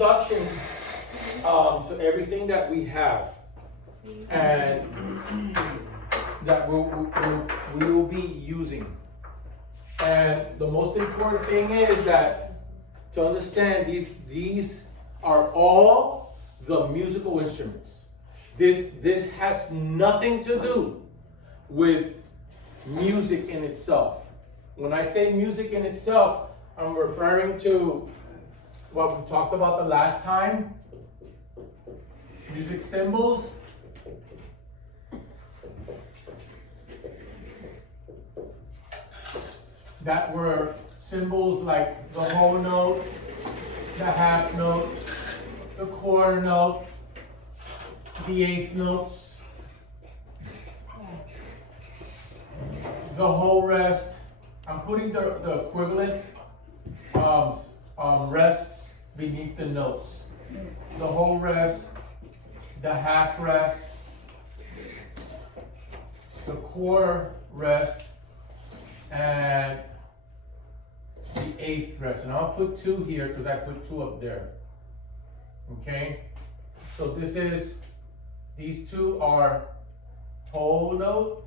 introduction to everything that we have and that we will be using. And the most important thing is that to understand these are all the musical instruments. This has nothing to do with music in itself. When I say music in itself, I'm referring to what we talked about the last time. Music symbols. That were symbols like the whole note, the half note, the quarter note, the eighth notes, the whole rest. I'm putting the equivalent rests beneath the notes. The whole rest, the half rest, the quarter rest, and the eighth rest. And I'll put 2 here because I put 2 up there. Okay? So these 2 are whole note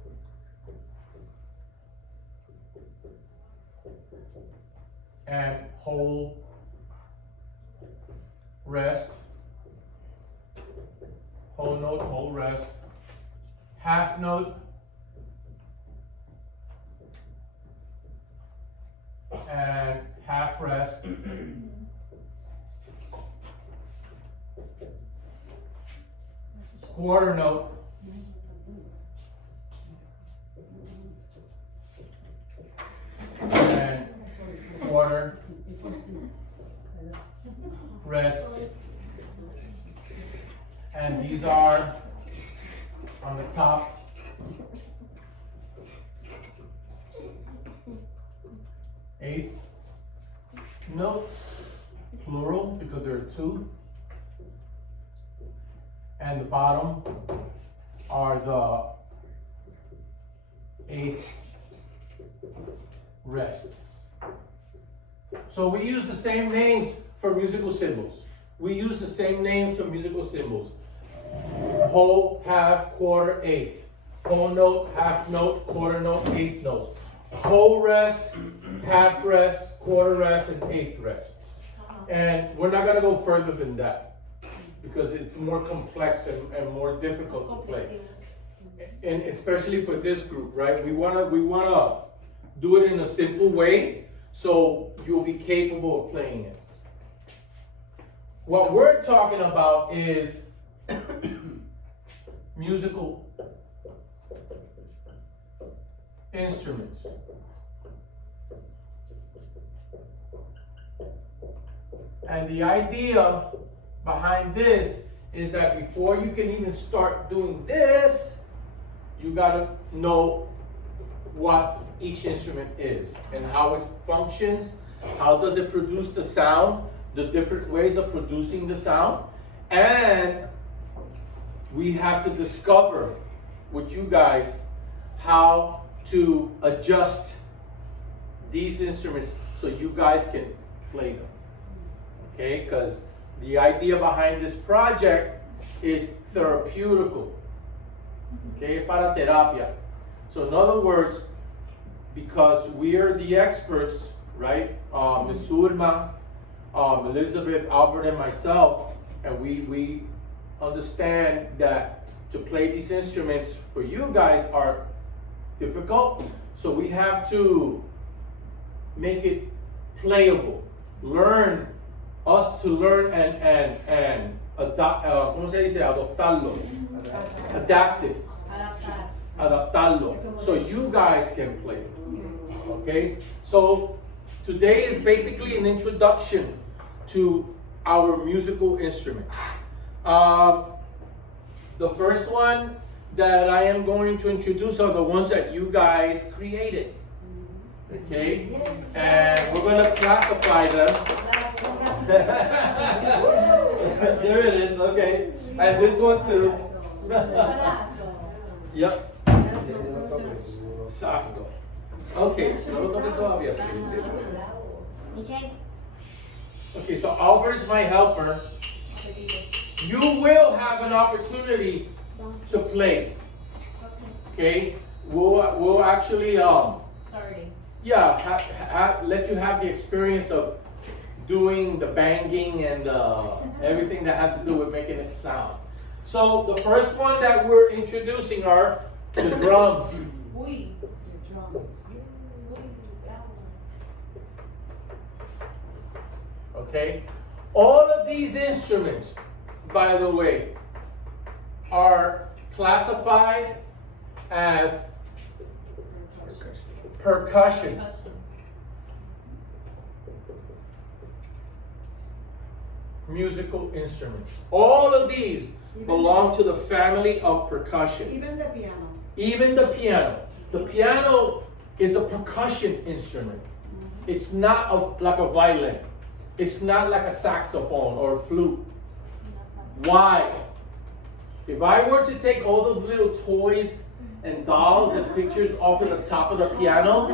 and whole rest. Whole note, whole rest. Half note and half rest. Quarter note. And quarter rest. And these are on the top. Eighth notes, plural, because there are 2. And the bottom are the eighth rests. So we use the same names for musical symbols. We use the same names for musical symbols. Whole, half, quarter, eighth. Whole note, half note, quarter note, eighth notes. Whole rest, half rest, quarter rest, and eighth rests. And we're not going to go further than that because it's more complex and more difficult to play. And especially for this group, right? We wanna do it in a simple way so you'll be capable of playing it. What we're talking about is musical instruments. And the idea behind this is that before you can even start doing this, you gotta know what each instrument is and how it functions, how does it produce the sound, the different ways of producing the sound, and we have to discover with you guys how to adjust these instruments so you guys can play them. Okay, because the idea behind this project is therapeutical. Okay, para terapia. So in other words, because we're the experts, right? Ms. Surma, Elizabeth, Albert, and myself, and we understand that to play these instruments for you guys are difficult. So we have to make it playable. Learn and adopt, ¿cómo se dice? Adoptarlo. Adaptive. Adaptarlo. So you guys can play. Okay? So today is basically an introduction to our musical instruments. The first one that I am going to introduce are the ones that you guys created. Okay? And we're going to classify them. There it is, okay. And this one too. Yep. Exacto. Okay, so no lo toque todavía. Okay, so Albert's my helper. You will have an opportunity to play. Okay, we'll actually Starting. yeah, let you have the experience of doing the banging and everything that has to do with making it sound. So the first one that we're introducing are the drums. Uy, the drums. Okay, all of these instruments, by the way, are classified as percussion. Musical instruments. All of these belong to the family of percussion. Even the piano. Even the piano. The piano is a percussion instrument. It's not like a violin. It's not like a saxophone or a flute. Why? If I were to take all those little toys and dolls and pictures off of the top of the piano,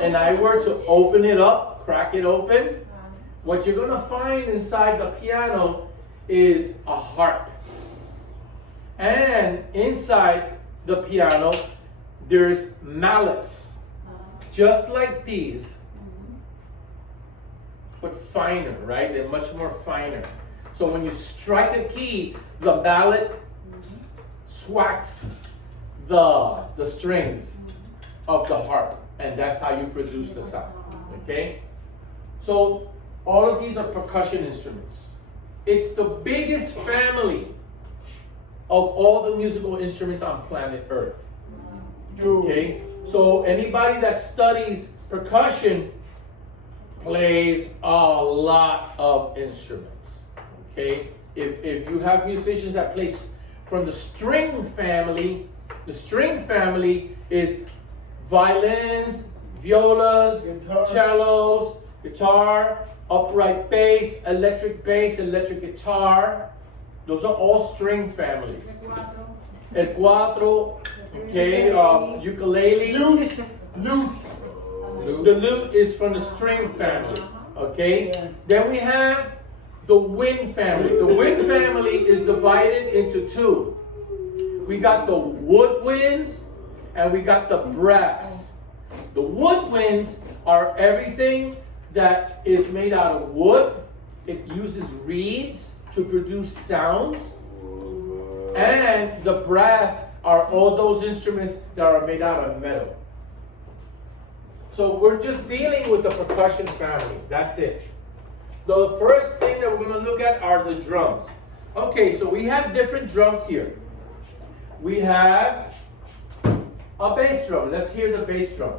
and I were to open it up, crack it open, what you're gonna find inside the piano is a harp. And inside the piano, there's mallets, just like these, but finer, right? They're much more finer. So when you strike a key, the mallet swacks the strings of the harp, and that's how you produce the sound. Okay? So all of these are percussion instruments. It's the biggest family of all the musical instruments on planet Earth. Okay? So anybody that studies percussion plays a lot of instruments. Okay? If you have musicians that play from the string family is violins, violas, cellos, guitar, upright bass, electric guitar. Those are all string families. El cuatro, okay, ukulele. The lute is from the string family, okay? Then we have the wind family. The wind family is divided into two. We got the woodwinds and we got the brass. The woodwinds are everything that is made out of wood. It uses reeds to produce sounds. And the brass are all those instruments that are made out of metal. So we're just dealing with the percussion family. That's it. The first thing that we're going to look at are the drums. Okay, so we have different drums here. We have a bass drum. Let's hear the bass drum.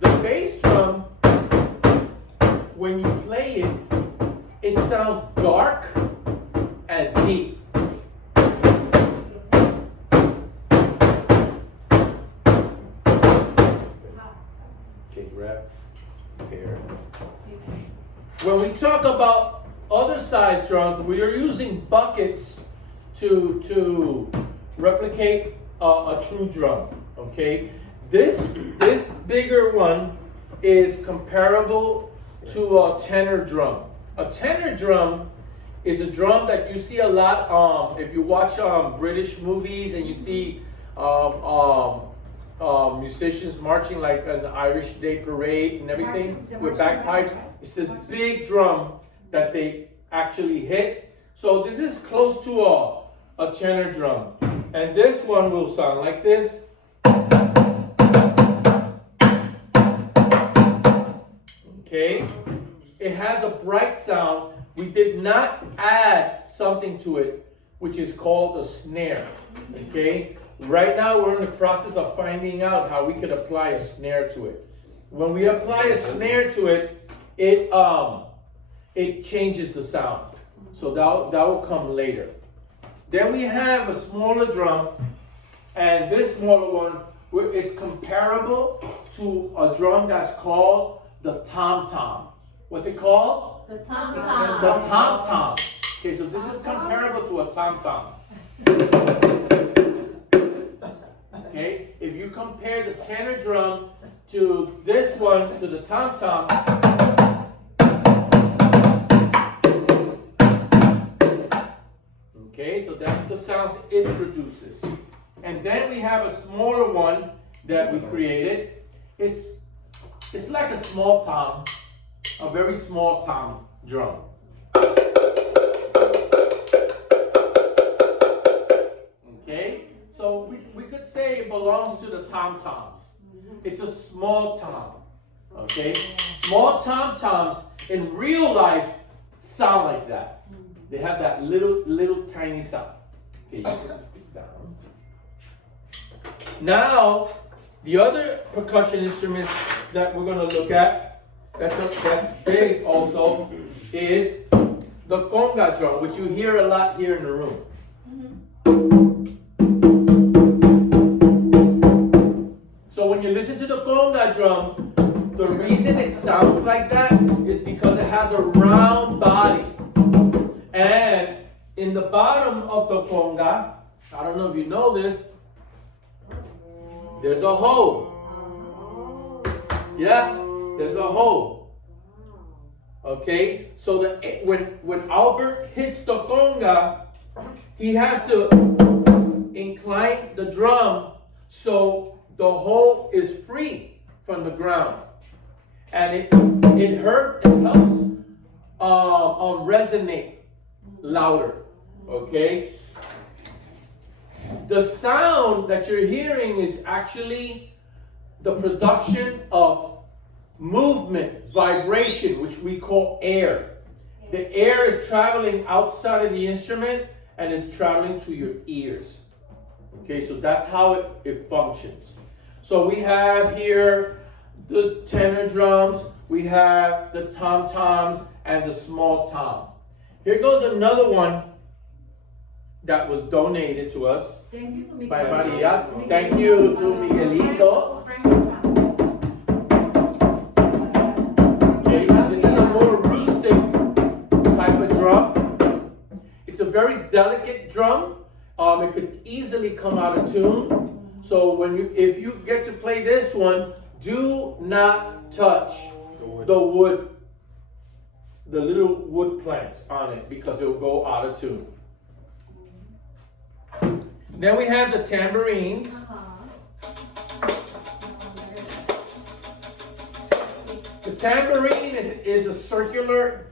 The bass drum, when you play it, it sounds dark and deep. Okay, grab here. When we talk about other size drums, we are using buckets to replicate a true drum. Okay, this bigger one is comparable to a tenor drum. A tenor drum is a drum that you see a lot if you watch British movies and you see musicians marching like an Irish Day parade and everything with bagpipes. It's this big drum that they actually hit. So this is close to a tenor drum. And this one will sound like this. Okay? It has a bright sound. We did not add something to it, which is called a snare. Okay? Right now we're in the process of finding out how we could apply a snare to it. When we apply a snare to it, it changes the sound. So that will come later. Then we have a smaller drum, and this smaller one is comparable to a drum that's called the tom-tom. What's it called? The tom-tom. The tom-tom. Okay, so this is comparable to a tom-tom. compare the tenor drum to this one, to the tom-tom, okay, so that's the sounds it produces. And then we have a smaller one that we created. It's like a small tom, a very small tom drum. Okay, so we could say it belongs to the tom-toms. It's a small tom. Okay, small tom-toms in real life sound like that. They have that little tiny sound. Okay, you can stick down. Now, the other percussion instruments that we're going to look at, that's big also, is the conga drum, which you hear a lot here in the room. So when you listen to the conga drum, the reason it sounds like that is because it has a round body. And in the bottom of the conga, I don't know if you know this, there's a hole. Yeah, there's a hole. Okay, so when Albert hits the conga, he has to incline the drum so the hole is free from the ground, and it helps resonate louder. Okay. The sound that you're hearing is actually the production of movement, vibration, which we call air. The air is traveling outside of the instrument and is traveling to your ears. Okay, so that's how it functions. So we have here the tenor drums, we have the tom-toms, and the small tom. Here goes another one that was donated to us by Maria. Thank you to Miguelito. Okay, this is a more rustic type of drum. It's a very delicate drum. It could easily come out of tune. So if you get to play this one, do not touch the wood, the little wood planks on it, because it will go out of tune. Then we have the tambourines. The tambourine is a circular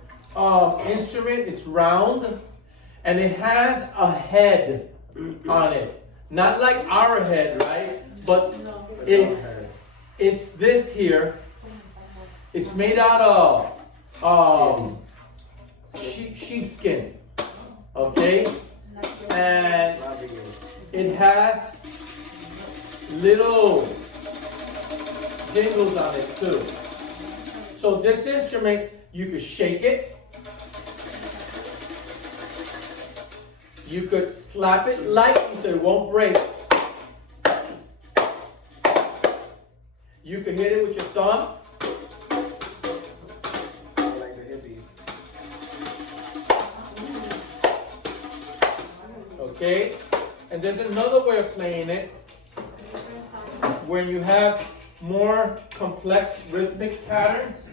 instrument. It's round, and it has a head on it. Not like our head, right? But it's this here. It's made out of sheepskin. Okay? And it has little jingles on it too. So this instrument, you could shake it. You could slap it lightly so it won't break. You can hit it with your thumb. Like the hippies. Okay? And there's another way of playing it when you have more complex rhythmic patterns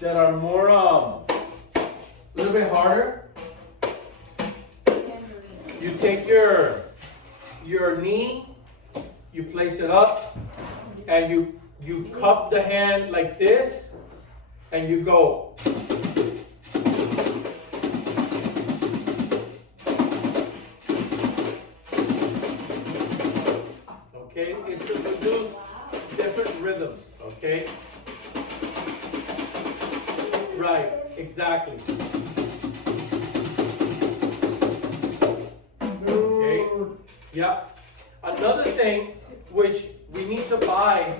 that are more, a little bit harder. You take your knee, you place it up, and you cup the hand like this, and you go. Okay, it's to produce different rhythms. Okay, right, exactly. Yeah. Another thing which we need to buy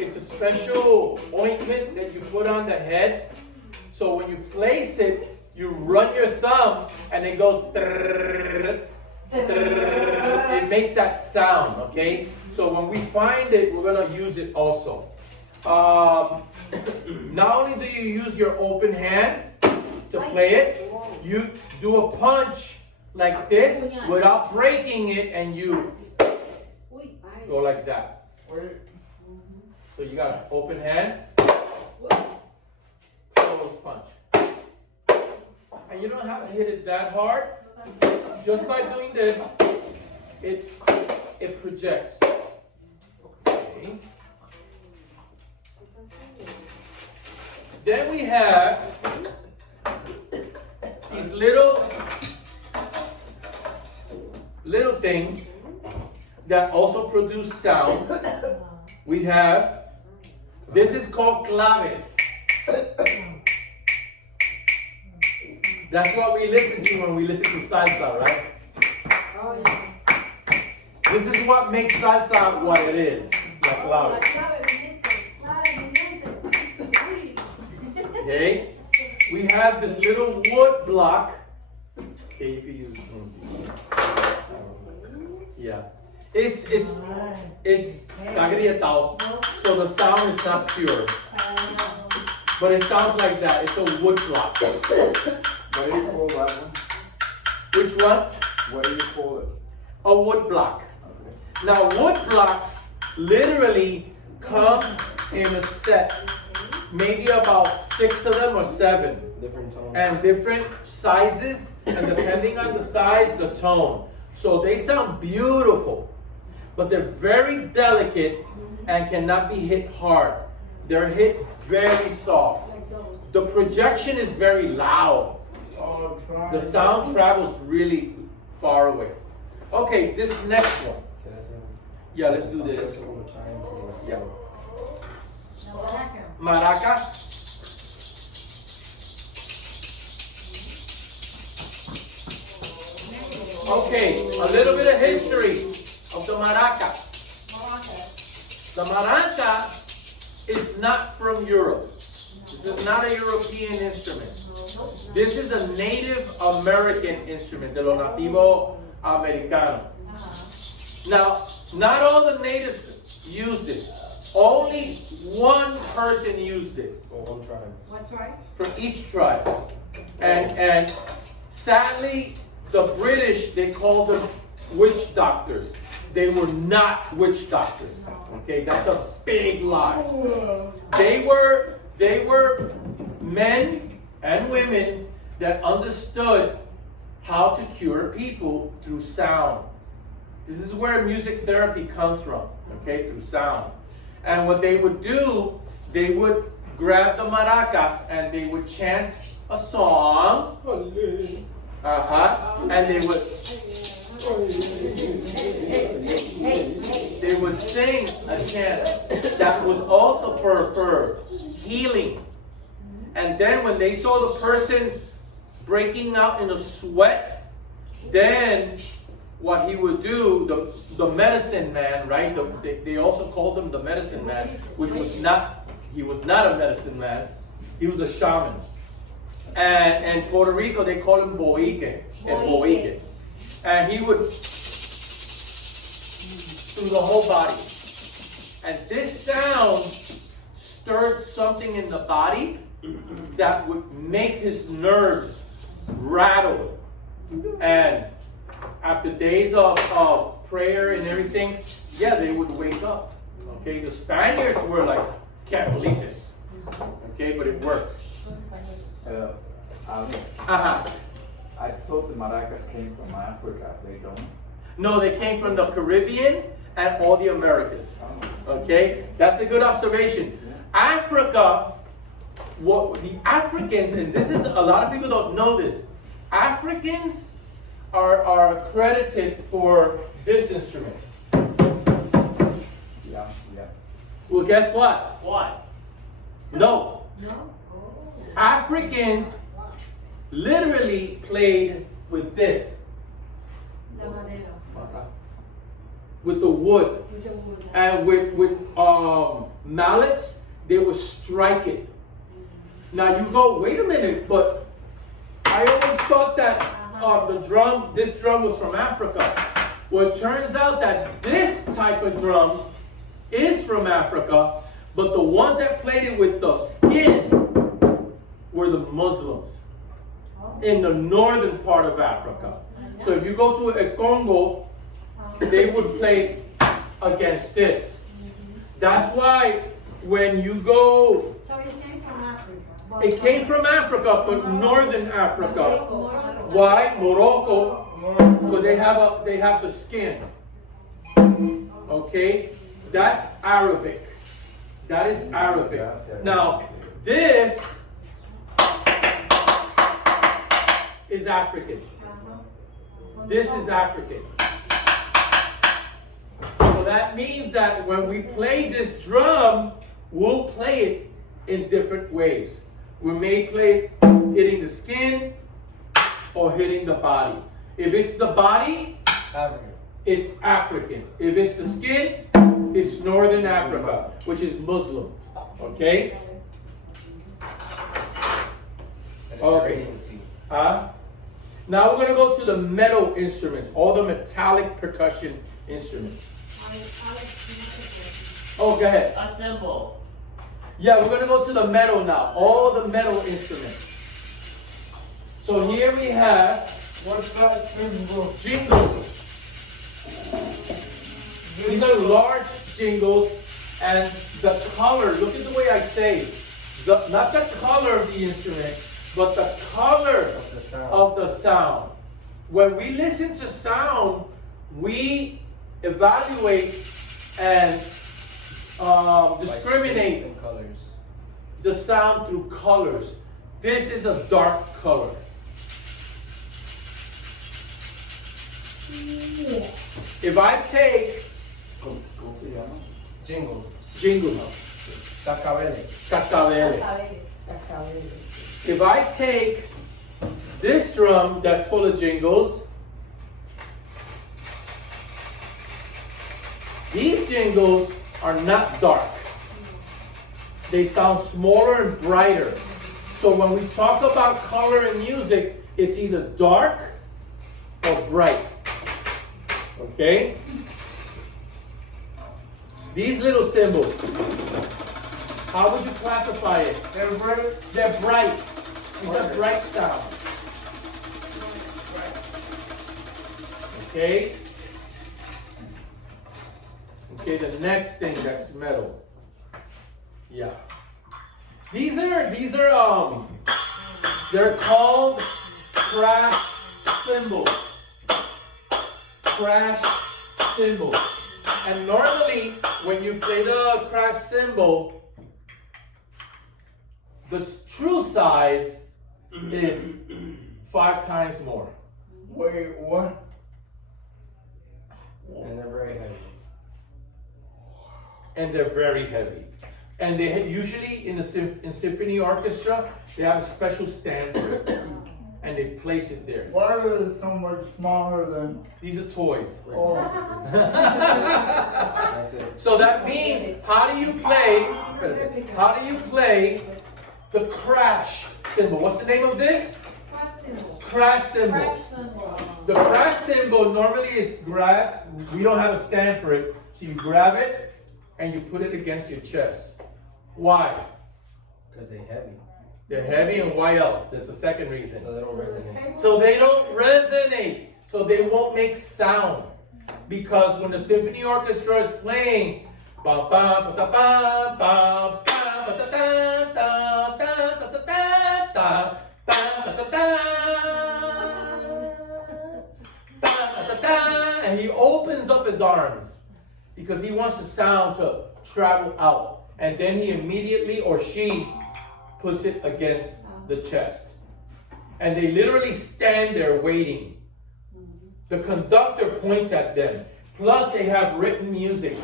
is a special ointment that you put on the head. So when you place it, you run your thumb and it goes. It makes that sound, okay? So when we find it, we're gonna use it also. Not only do you use your open hand to play it, you do a punch like this without breaking it, and you go like that. got an open hand, close punch. And you don't have to hit it that hard. Just by doing this, it projects. Okay. Then we have these little things that also produce sound. We have, this is called claves. That's what we listen to when we listen to salsa, right? Oh, yeah. This is what makes salsa what it is, la clave. Okay? We have this little wood block. Okay, you can use this one. Yeah. It's agrietado, so the sound is not pure. But it sounds like that. It's a wood block. What do you call that one? Which one? What do you call it? A wood block. Okay. Now, wood blocks literally come in a set. Maybe about 6 of them or 7. Different tones. And different sizes, and depending on the size, the tone. So they sound beautiful, but they're very delicate and cannot be hit hard. They're hit very soft. The projection is very loud. The sound travels really far away. Okay, this next one. Yeah, let's do this. Yeah. Maraca. Okay, a little bit of history of the maraca. The maraca is not from Europe. This is not a European instrument. This is a Native American instrument, de lo nativo americano. Now, not all the natives used it. Only one person used it. One tribe. What's right? From each tribe. And sadly, the British, they called them witch doctors. They were not witch doctors. Okay, that's a big lie. They were men and women that understood how to cure people through sound. This is where music therapy comes from, okay, through sound. And what they would do, they would grab the maracas and they would chant a song. And they would sing a chant that was also for healing. And then when they saw the person breaking out in a sweat, then what he would do, the medicine man, right? They also called him the medicine man, which was not, he was not a medicine man. He was a shaman. And in Puerto Rico, they call him boique. And he would through the whole body. And this sound stirred something in the body that would make his nerves rattle. And after days of prayer and everything, yeah, they would wake up. Okay, the Spaniards were like, can't believe this. Okay, but it works. I thought the maracas came from Africa. They don't. No, they came from the Caribbean and all the Americas. Okay, that's a good observation. Africa, what the Africans, and this is a lot of people don't know this. Africans are credited for this instrument. Yeah. Well, guess what? What? No. No? Africans literally played with this, La madera. with the wood, With the wood. and with mallets, they would strike it. Now you go, wait a minute, but I always thought that this drum was from Africa. Well, it turns out that this type of drum is from Africa, but the ones that played it with the skin were the Muslims in the northern part of Africa. So if you go to a Congo, they would play against this. That's why when you go, So it came from Africa. it came from Africa, but northern Africa. Morocco. Why? Morocco. Because they have the skin. Okay? That's Arabic. That is Arabic. Now, this is African. This is African. So that means that when we play this drum, we'll play it in different ways. We may play it hitting the skin or hitting the body. If it's the body, African. it's African. If it's the skin, it's Northern Africa, which is Muslim. Okay? Okay. Now we're going to go to the metal instruments, all the metallic percussion instruments. Oh, go ahead. Assemble. Yeah, we're going to go to the metal now, all the metal instruments. So here we have What's that symbol? jingles. These are large jingles, and the color, look at the way I say it. Not the color of the instrument, but the color of the sound. When we listen to sound, we evaluate and discriminate Like colors. the sound through colors. This is a dark color. If I take Jingles. jingles, Cascabeles. cascabel. If I take this drum that's full of jingles, these jingles are not dark. They sound smaller and brighter. So when we talk about color in music, it's either dark or bright. Okay? These little cymbals, how would you classify it? They're bright. They're bright. It's a bright sound. Okay? Okay, the next thing that's metal. Yeah. These are they're called crash cymbals. Crash cymbals. And normally when you play the crash cymbal, the true size is 5 times more. Wait, what? And they're very heavy. And they're very heavy. And they usually in symphony orchestra, they have a special stand for it. And they place it there. Why are they so much smaller than? These are toys. Oh, That's it. So that means, how do you play the crash cymbal? What's the name of this? Crash cymbal. The crash cymbal normally is grab. We don't have a stand for it. So you grab it and you put it against your chest. Why? Because they're heavy. They're heavy, and why else? There's a second reason. So they don't resonate. So they don't resonate. So they won't make sound. Because when the symphony orchestra is playing, ba ba ba ba ba ba ba ba, and he opens up his arms because he wants the sound to travel out, and then he immediately, or she, puts it against the chest. And they literally stand there waiting. The conductor points at them. Plus they have written music.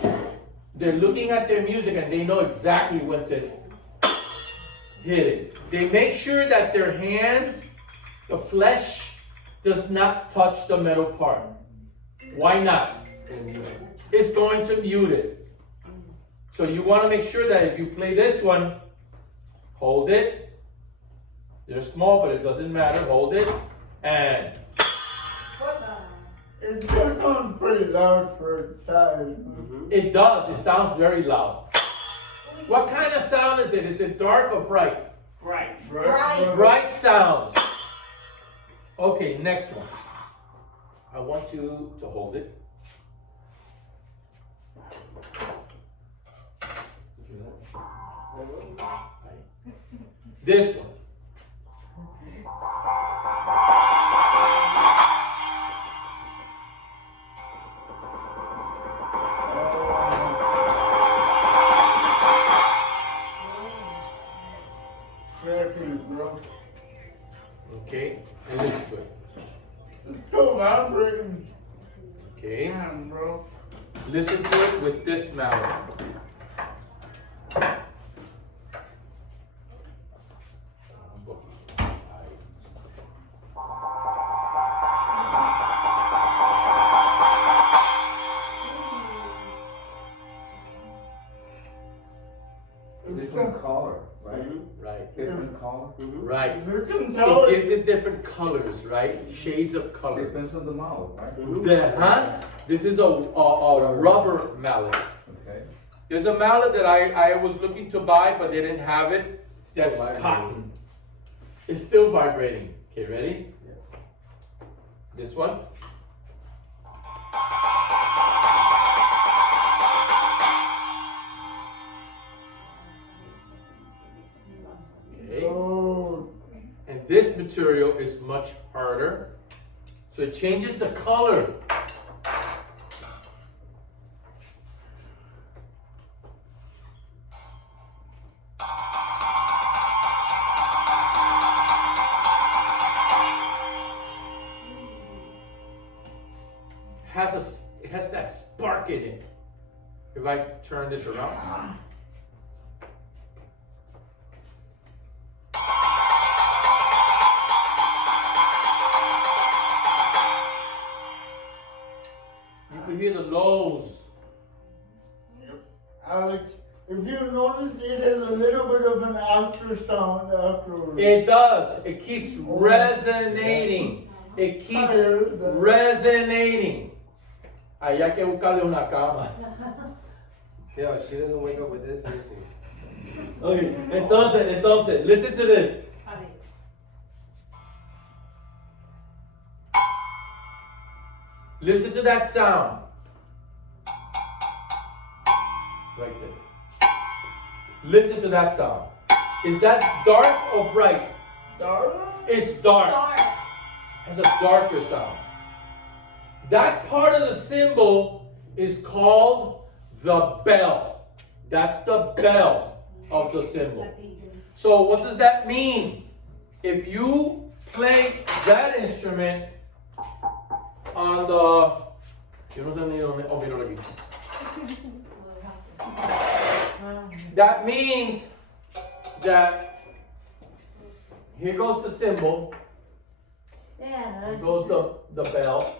They're looking at their music and they know exactly when to hit it. They make sure that their hands, the flesh, does not touch the metal part. Why not? It's going to mute it. So you want to make sure that if you play this one, hold it. They're small, but it doesn't matter. Hold it. And It just sounds pretty loud for its size. it does. It sounds very loud. What kind of sound is it? Is it dark or bright? Bright. Bright sounds. Okay, next one. I want you to hold it. This one. Exactly, bro. Okay, and this way. Let's go, man. Breaking Okay, down, bro. listen to it with this mallet. Different color, right? Right, Different color. right. You can tell It it. gives it different colors, right? Shades of color. Depends on the model, right? This is a rubber mallet. Okay. There's a mallet that I was looking to buy, but they didn't have it. That's vibrating. cotton. It's still vibrating. Okay, ready? Yes. This one. Okay. Oh, And this material is much harder. So it changes the color. It has that spark in it. If I turn this around. You can hear the lows. Alex, if you notice, it has a little bit of an after sound afterwards. It does. It keeps resonating. It keeps resonating. Ahí hay que buscarle una cama. Yeah, she doesn't wake up with this. Let me see. Okay, entonces, listen to this. A ver. Listen to that sound. Right there. Listen to that sound. Is that dark or bright? Dark? It's dark. Dark. Has a darker sound. That part of the cymbal is called the bell. That's the bell of the cymbal. So what does that mean? If you play that instrument on the... Yo no sé ni dónde... Oh, míralo aquí. That means that here goes the cymbal, here goes the bell.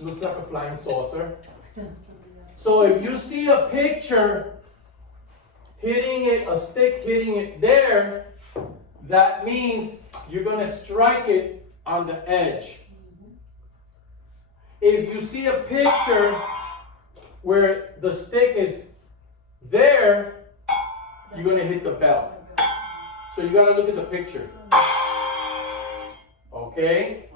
Looks like a flying saucer. So if you see a picture hitting it, a stick hitting it there, that means you're going to strike it on the edge. If you see a picture where the stick is there, you're going to hit the bell. So you got to look at the picture. Okay?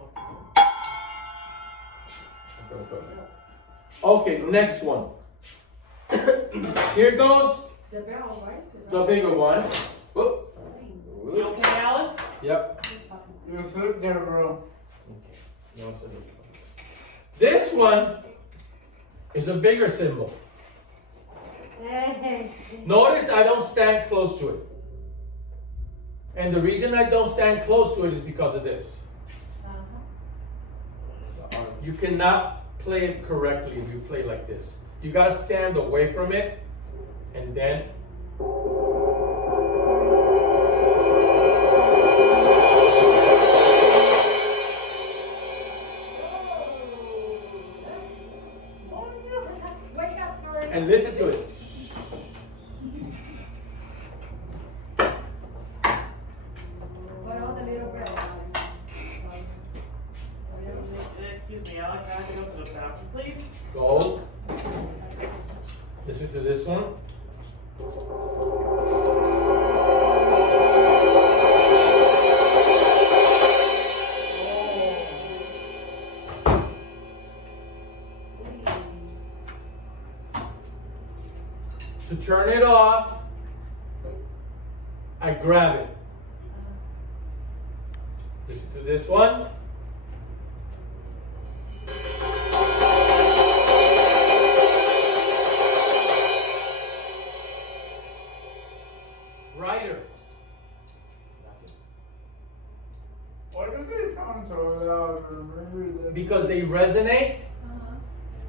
Okay, next one. Here goes The bell, right? the bigger one. Whoop. You okay, Alex? Yep. You sleep there, bro. This one is a bigger cymbal. Notice I don't stand close to it. And the reason I don't stand close to it is because of this. You cannot play it correctly if you play like this. You gotta stand away from it and then. And listen to it. What about the little bell? Excuse me, Alex, I have to go to the bathroom, please. Go. Listen to this one. To turn it off, I grab it. Listen to this one. Brighter. Why do they sound so loud? Maybe that- Because they resonate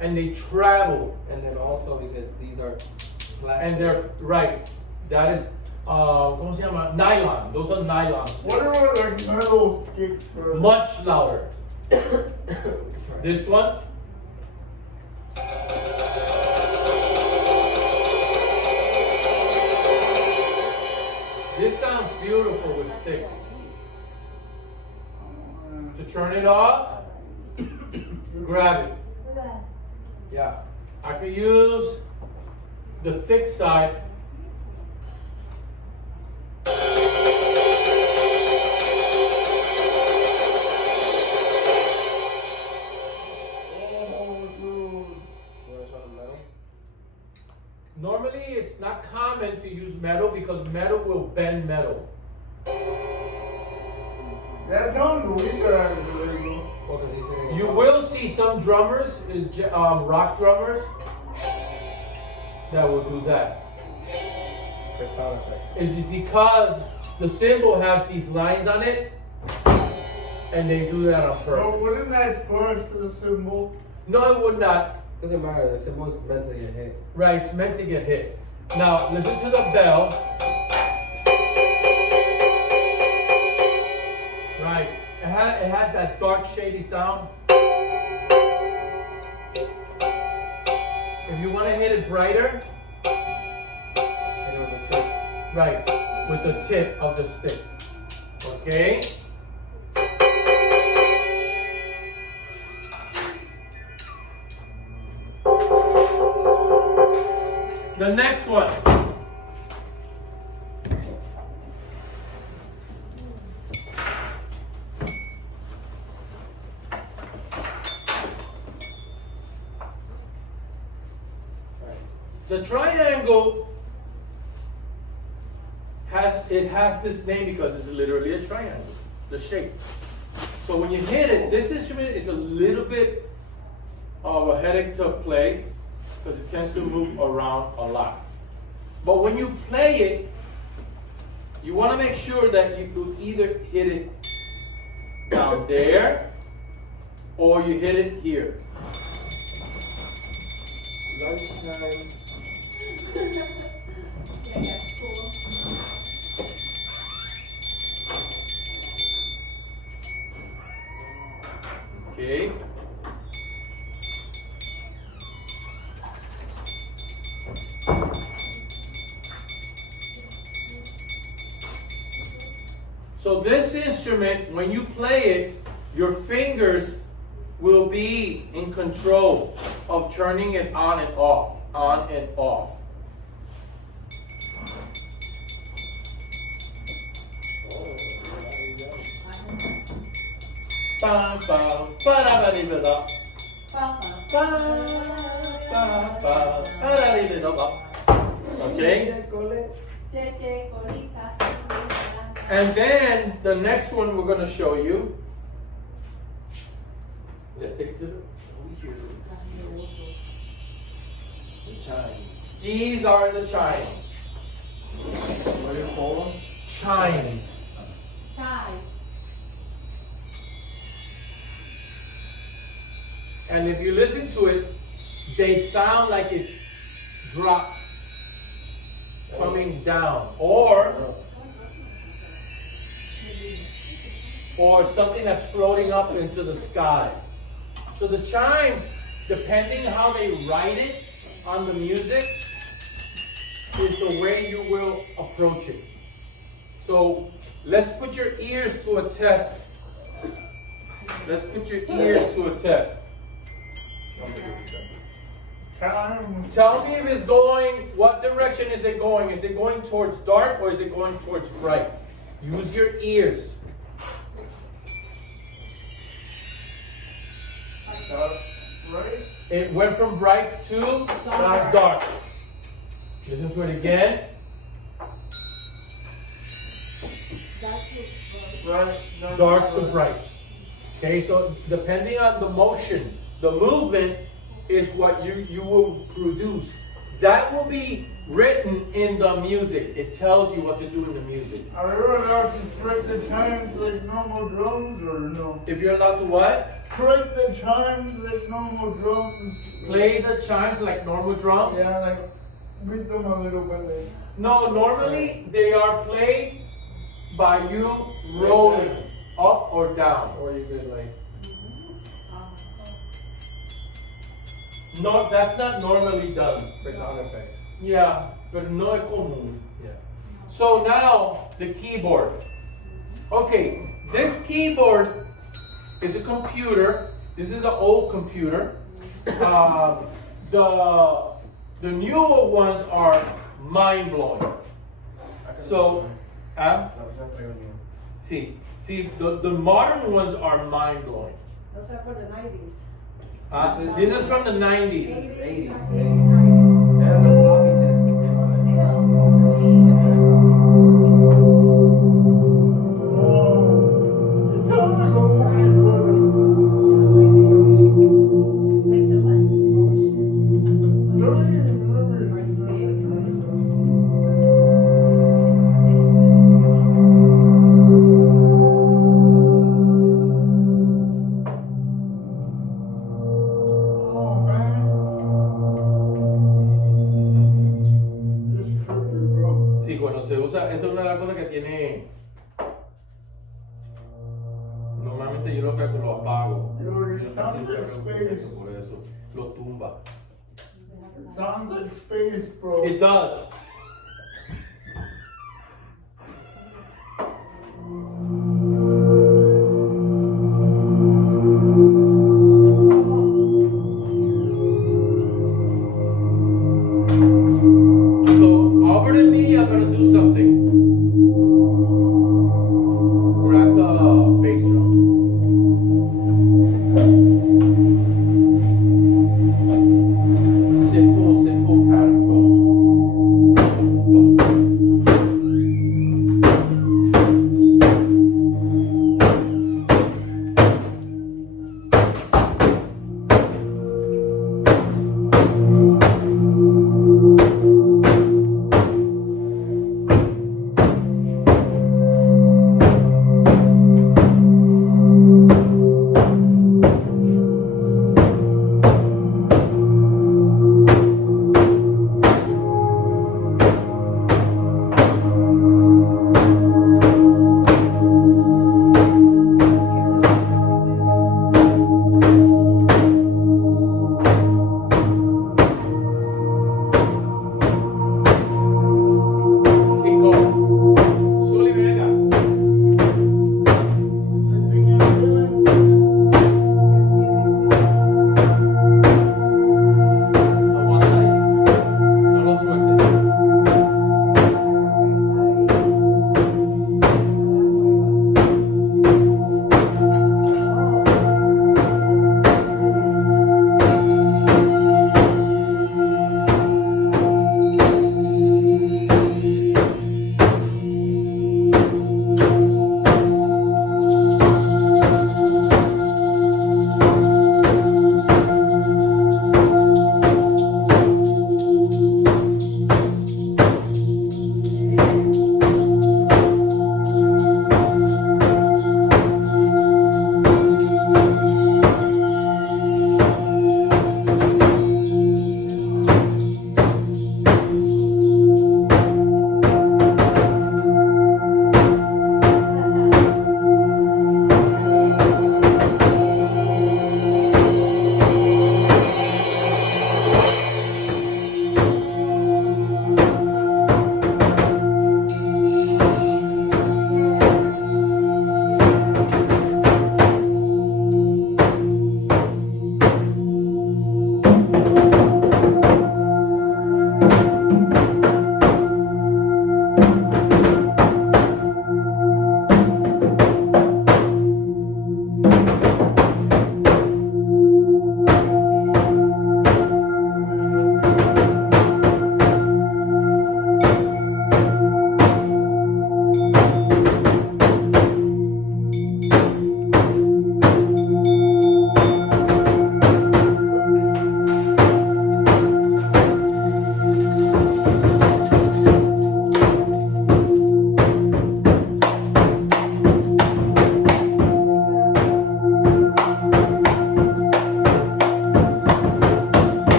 and they travel. And then also because these are plastic. And they're right. That is ¿cómo se llama? Nylon. Those are nylon sticks. What about like metal sticks for? Much louder. This one. This sounds beautiful with sticks. To turn it off, grab it. Yeah. I could use the thick side. Oh, dude. Normally, it's not common to use metal because metal will bend metal. That sounds weaker actually. Because these are You will see some drummers, rock drummers, that will do that. for sound effects. It's because the cymbal has these lines on it, and they do that on But purpose. wouldn't that splash to the cymbal? No, it would not. Doesn't matter, the symbol's meant to get hit. Right, it's meant to get hit. Now, listen to the bell. Right, it has that dark, shady sound. If you want to hit it brighter, Hit it with the tip. right, with the tip of the stick. Okay? The next one. The triangle has this name because it's literally a triangle, the shape. So when you hit it, this instrument is a little bit of a headache to play because it tends to move around a lot. But when you play it, you want to make sure that you either hit it down there or you hit it here. Lunchtime. Okay. So this instrument, when you play it, your fingers will be in control of turning it on and off, on and off. Ba, ba, ba, da, ba, dee, ba, da. Ba, ba, ba, ba, da, dee, ba, da, ba. Okay? And then the next one we're going to show you. Let's take it to the. These are the chimes. What do you call them? Chimes. And if you listen to it, they sound like it's drops coming down, or something that's floating up into the sky. So the chimes, depending how they write it on the music, is the way you will approach it. So let's put your ears to a test. Let's put your ears to a test. Time. Tell me if it's going, what direction is it going? Is it going towards dark or is it going towards bright? Use your ears. Right? It went from bright to dark. Listen Listen to it again. That's Dark to bright. Okay, so depending on the motion, the movement is what you will produce. That will be written in the music. It tells you what to do in the music. Are you allowed to strike the chimes like normal drums or no? If you're allowed to what? Strike the chimes like normal drums. Play the chimes like normal drums? Yeah, like beat them a little bit. Like. No, normally they are played by you rolling up or down. Or you could like. No, that's not normally done. For sound effects. Yeah, but no es común. Yeah. So now the keyboard. Okay, this keyboard is a computer. This is an old computer. The newer ones are mind blowing. So, see, the modern ones are mind blowing. Those are for the 90s. This is from the 90s. 80s. 90s. It has a floppy disk. It sounds like a movie, but Like the what? oh man, it's trippy, bro. Sí, cuando se usa, esta es una de las cosas que tiene. Normalmente yo lo apago. Yo, Yo it sounds siempre like hago space. eso, por eso lo tumba. It sounds like space, bro. It does. So Albert and me are gonna do something. Grab the bass drum. Simple pattern.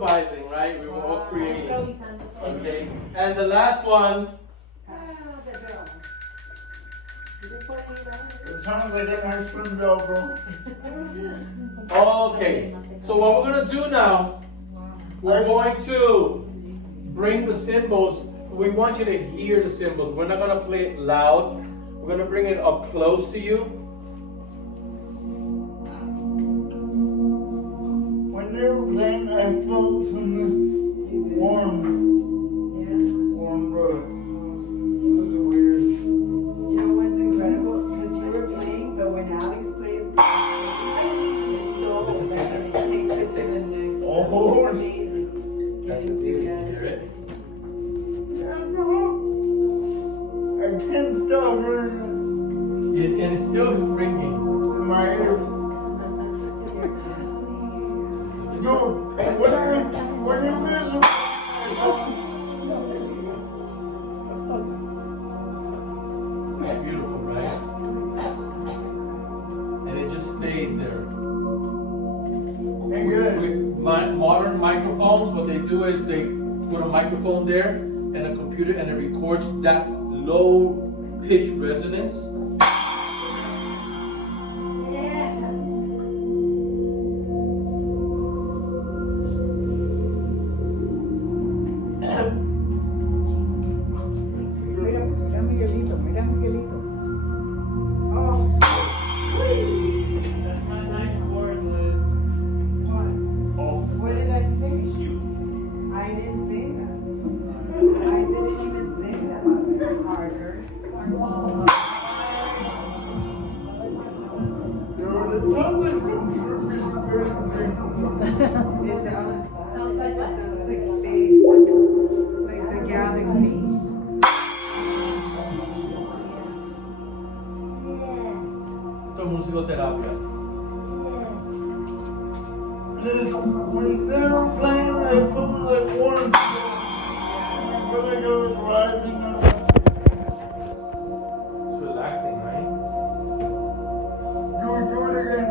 improvising, right? We were all creating. Improvisando todo. Okay. And the last one. Ah, the bell. Después It sounds like an ice cream bell, bro. Okay. So what we're gonna do now, we're going to bring the cymbals. We want you to hear the cymbals. We're not gonna play it loud. We're gonna bring it up close to you. When they were playing, I felt some warm blood. It was weird. You know what's incredible? Because you were playing, but when Alex played, it's so like it takes it to the next level. Oh. It's amazing. Getting together. Hear it? I can't stop hearing And it's still ringing. it in my ears. No, when you visit, It's beautiful, right? And it just stays there. ain't good. Modern microphones, what they do is they put a microphone there and a computer, and it records that low pitch resonance. Mira Miguelito, mira Miguelito. That's my nice word, Liz. What did I say? I didn't say that. I didn't even say that. Harder. It sounds like some trippy spirit thing. It does. Sounds like what? Sounds like space, like the galaxy. Esto es musicoterapia. When they were playing, I felt like warm. I felt like I was rising up. It's relaxing, right? Do it again.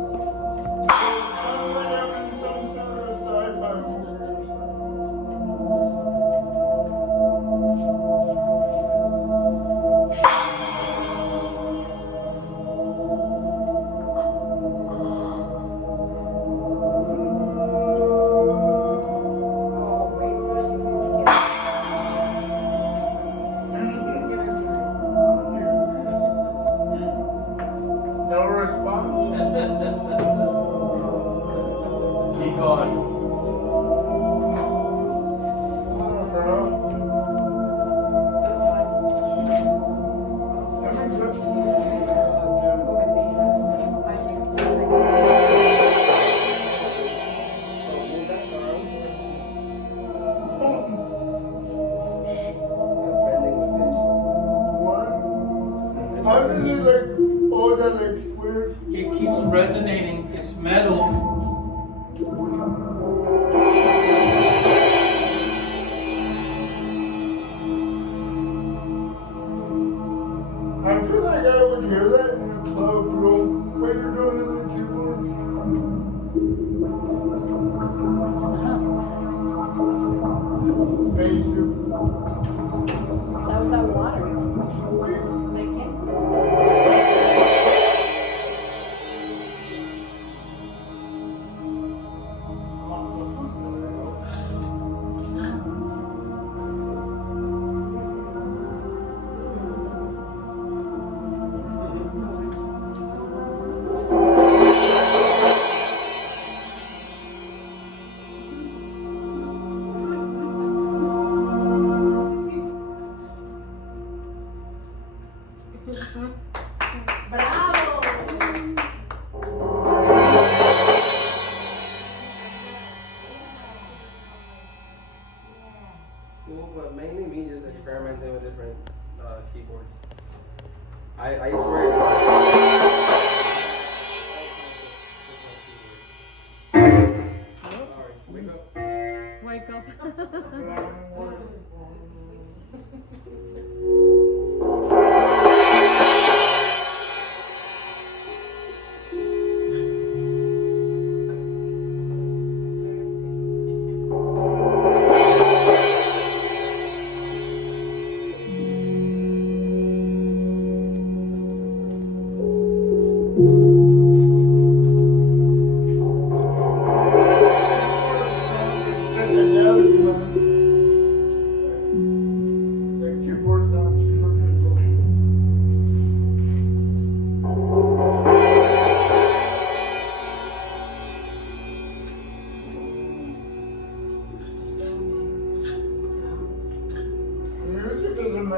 It sounds like I'm in some sort of sci-fi movie or something. Oh, wait till you do it. No response? Keep going. How does it like all that like weird? It keeps resonating. It's metal. I feel like I would hear that in a club, bro. What you're doing in the keyboard. Spaceship. Sounds like water. Like it. Bravo! Cool, but mainly me just experimenting with different keyboards. I used to wear Sorry, wake up. Wake up.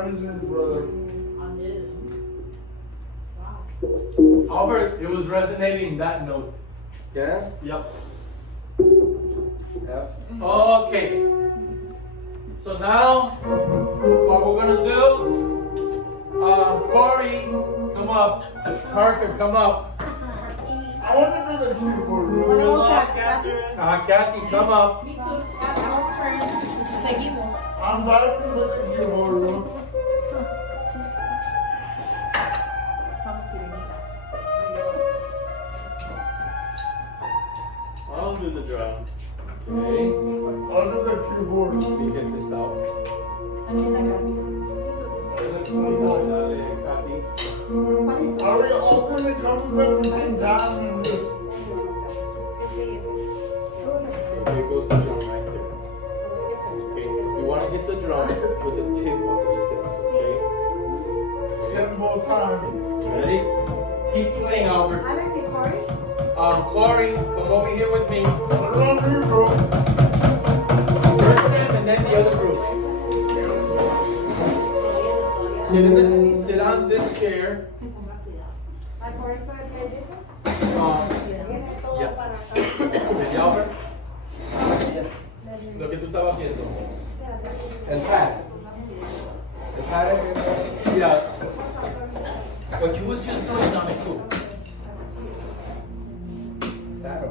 rising, brother. Albert, it was resonating that note. Yeah? Yep. F. Okay. So now, what we're gonna do, Corey, come up. Parker, come up. I want to do the keyboard. What Good about luck, that? Catherine. Kathy, come up. Seguimos. I'm vibing with the keyboard, bro. Vamos, Sirenita. I'll do the drums. Okay. I'll do the keyboard. Let me get this out. Dale, Kathy. Are we all gonna come at the same time? Okay, here goes the drum right there. Okay, you want to hit the drum with the tip of the sticks, okay? Simple time. Ready? Keep playing, Albert. Alex y Corey. Corey, come over here with me. What do I do, bro? First them and then the other group. Sit on this chair. Corey's gonna play this one. Ready, Albert? Lo que tú estabas haciendo. El pad. El pad is. Yeah. What you was just doing on it too. Claro.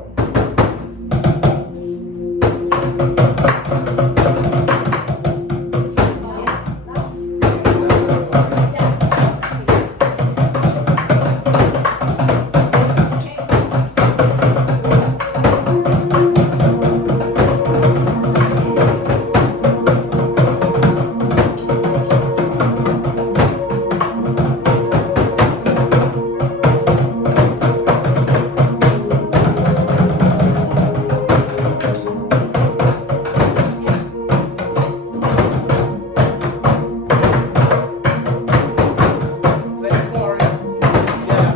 Play Corey. Yeah.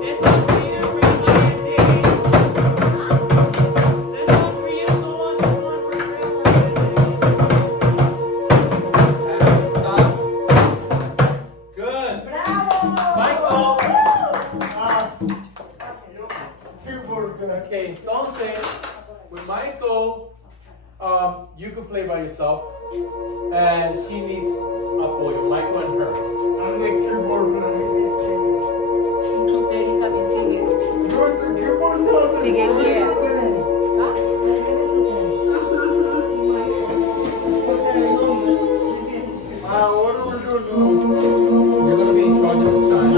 This one's for you, Ricky. This one's for you, Louis. This one's for you. Stop. Good. Michael. Keyboard guy. Okay, entonces, with Michael, you can play by yourself, and she needs apoyo, Michael and her. I'm the keyboard guy. Daddy también sigue. You're the keyboard guy. Sigue here. What are we doing You're gonna be in charge of the time.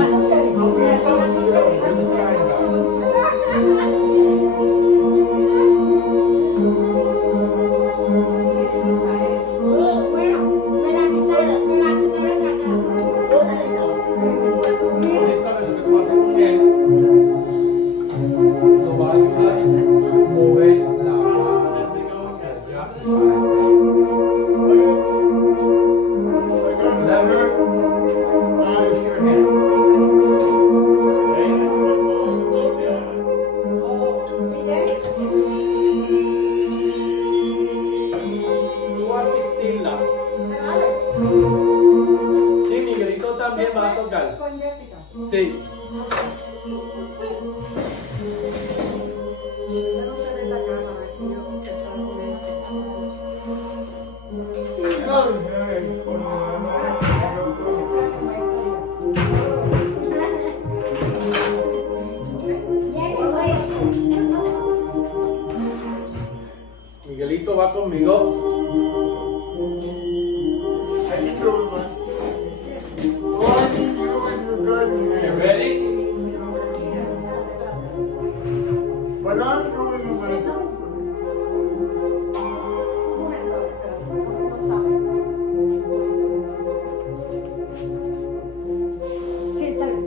Nadie sabe lo que pasa con él. Lo va a ayudar a mover la ya. Let her push your hand. Tú asistirla. Sí, Miguelito también va a Sí. Miguelito va conmigo. How you doing, man? Oh, I need you when you're driving You here. ready? But I'm doing, man. Sí, está bien.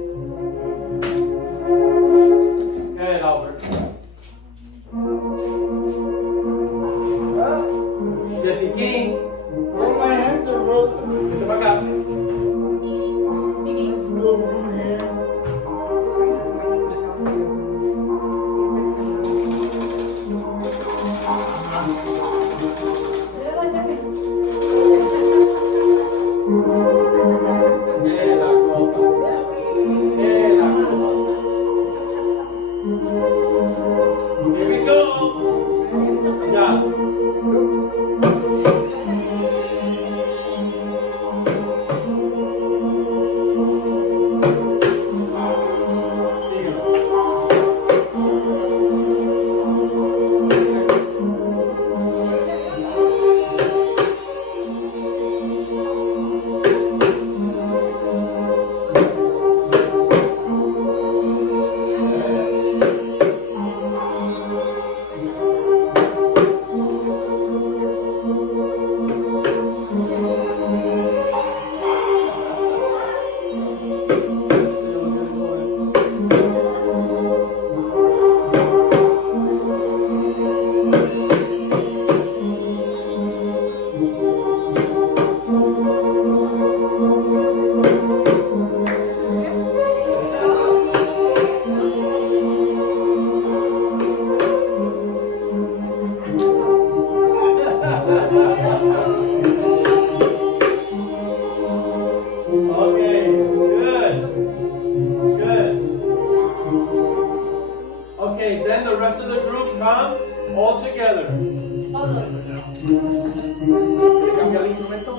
Go ahead, Albert. Jesse King. Oh, my hands are frozen. Vete para acá. Let's go from here. Es la cosa. Es la cosa. Here we go. Ya. Okay, good. Good. Okay, then the rest of the group come all together. Cambia el instrumento.